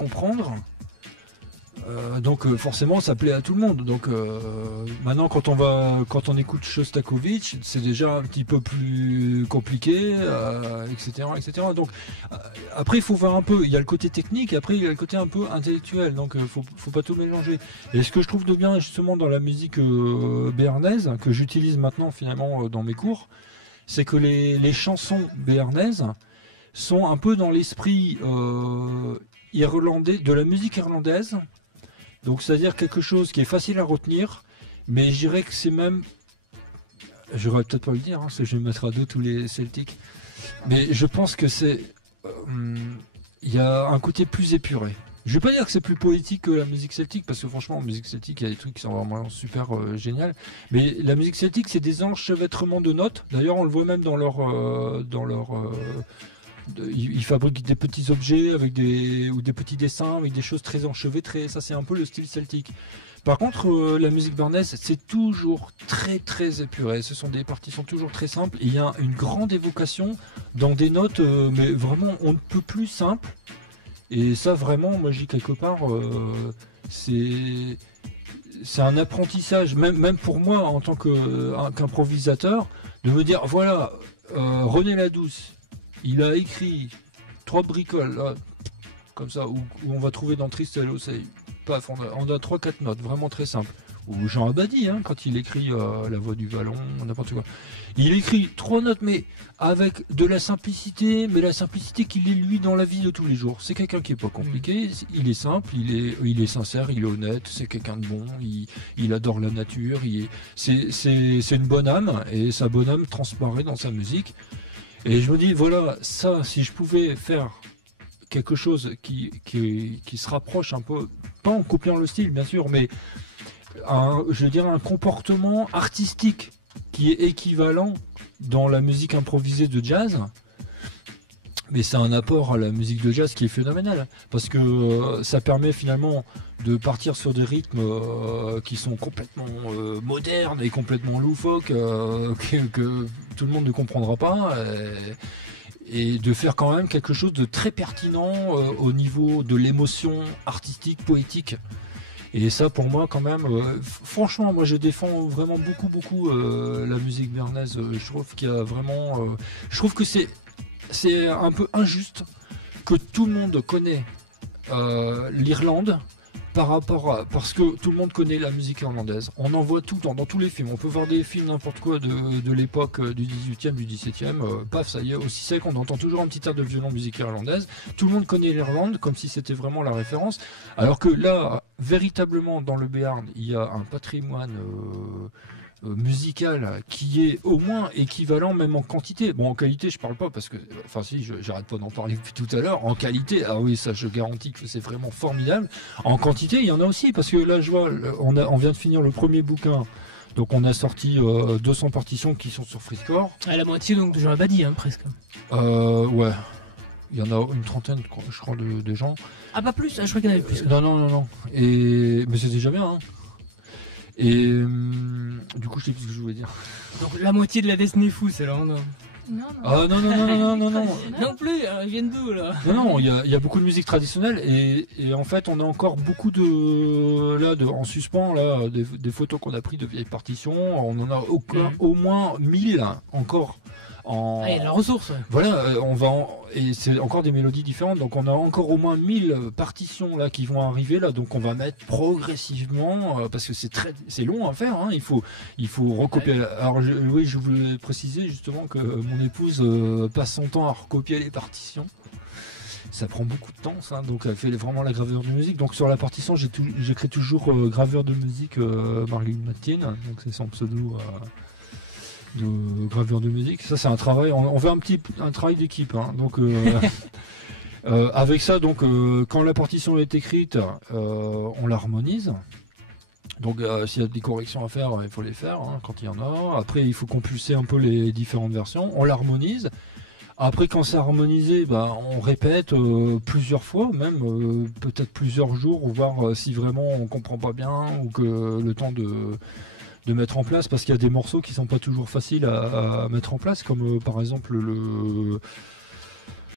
comprendre. Donc forcément ça plaît à tout le monde. Donc maintenant quand on écoute Shostakovich, c'est déjà un petit peu plus compliqué, etc. Donc après il faut voir un peu, il y a le côté technique, après il y a le côté un peu intellectuel, donc faut pas tout mélanger. Et ce que je trouve de bien justement dans la musique béarnaise, que j'utilise maintenant finalement dans mes cours, c'est que les chansons béarnaises sont un peu dans l'esprit irlandais, de la musique irlandaise. Donc c'est-à-dire quelque chose qui est facile à retenir, mais je dirais que c'est même, j'aurais peut-être pas le dire, parce que je vais mettre à dos tous les Celtiques, mais je pense que c'est, il y a un côté plus épuré. Je vais pas dire que c'est plus poétique que la musique celtique, parce que franchement en musique celtique il y a des trucs qui sont vraiment super géniaux, mais la musique celtique c'est des enchevêtrements de notes. D'ailleurs on le voit même dans leur ils fabriquent des petits objets avec ou des petits dessins avec des choses très enchevêtrées. Ça c'est un peu le style celtique. Par contre la musique béarnaise c'est toujours très très épuré. Ce sont des partitions toujours très simples. Et il y a une grande évocation dans des notes mais vraiment on ne peut plus simple. Et ça vraiment moi j'ai quelque part c'est un apprentissage même pour moi en tant qu'improvisateur de me dire voilà René Ladouce il a écrit 3 bricoles, là, comme ça, où on va trouver dans Tristel Oseille. Paf, on a 3-4 notes, vraiment très simples. Ou Jean Abadie, hein, quand il écrit La Voix du Vallon, n'importe quoi. Il écrit 3 notes, mais avec de la simplicité, mais la simplicité qu'il est lui dans la vie de tous les jours. C'est quelqu'un qui est pas compliqué, il est simple, il est sincère, il est honnête, c'est quelqu'un de bon, il adore la nature, c'est une bonne âme, et sa bonne âme transparaît dans sa musique. Et je me dis, voilà, ça, si je pouvais faire quelque chose qui se rapproche un peu, pas en copiant le style, bien sûr, mais je dirais un comportement artistique qui est équivalent dans la musique improvisée de jazz, mais c'est un apport à la musique de jazz qui est phénoménal, parce que ça permet finalement de partir sur des rythmes qui sont complètement modernes et complètement loufoques, que tout le monde ne comprendra pas, et de faire quand même quelque chose de très pertinent au niveau de l'émotion artistique, poétique. Et ça pour moi quand même, franchement moi je défends vraiment beaucoup la musique béarnaise. Je trouve qu'il y a vraiment, je trouve que c'est un peu injuste que tout le monde connaît l'Irlande parce que tout le monde connaît la musique irlandaise. On en voit tout le temps, dans tous les films. On peut voir des films n'importe quoi de l'époque du 18e, du 17e. Paf, ça y est, aussi sec, on entend toujours un petit air de violon musique irlandaise. Tout le monde connaît l'Irlande comme si c'était vraiment la référence. Alors que là, véritablement, dans le Béarn, il y a un patrimoine musical qui est au moins équivalent même en quantité. Bon, en qualité je parle pas parce que, enfin si, j'arrête pas d'en parler depuis tout à l'heure. En qualité, ah oui, ça je garantis que c'est vraiment formidable. En quantité il y en a aussi, parce que là je vois, on vient de finir le premier bouquin, donc on a sorti 200 partitions qui sont sur Freescore. À la moitié donc de Jean Abadie, hein, presque. Ouais, il y en a une trentaine je crois de gens. Ah pas plus, je crois qu'il y en avait plus. Non. Mais c'est déjà bien, hein. Et du coup, je sais plus ce que je voulais dire. Donc la moitié de la Disney Fou, c'est là. Non. Ah non. Non plus, ils viennent d'où là? Non, il y a beaucoup de musique traditionnelle et en fait, on a encore beaucoup en suspens là, des photos qu'on a pris de vieilles partitions. On en a au moins 1000 encore. Il y a de la ressource. Voilà, et c'est encore des mélodies différentes, donc on a encore au moins 1000 partitions là qui vont arriver là, donc on va mettre progressivement parce que c'est long à faire, hein, il faut recopier. Ouais. Alors oui, je voulais préciser justement que mon épouse passe son temps à recopier les partitions. Ça prend beaucoup de temps, ça, donc elle fait vraiment la gravure de musique. Donc sur la partition, j'écris toujours gravure de musique Marlene Matine, donc c'est son pseudo. De gravure de musique, ça c'est un travail, on fait un travail d'équipe, hein. Donc avec ça, donc quand la partition est écrite, on l'harmonise. Donc s'il y a des corrections à faire, il faut les faire, hein, quand il y en a. Après il faut compulser un peu les différentes versions, on l'harmonise. Après quand c'est harmonisé, on répète plusieurs fois, même peut-être plusieurs jours, voir si vraiment on comprend pas bien ou que le temps de mettre en place, parce qu'il y a des morceaux qui sont pas toujours faciles à mettre en place, comme par exemple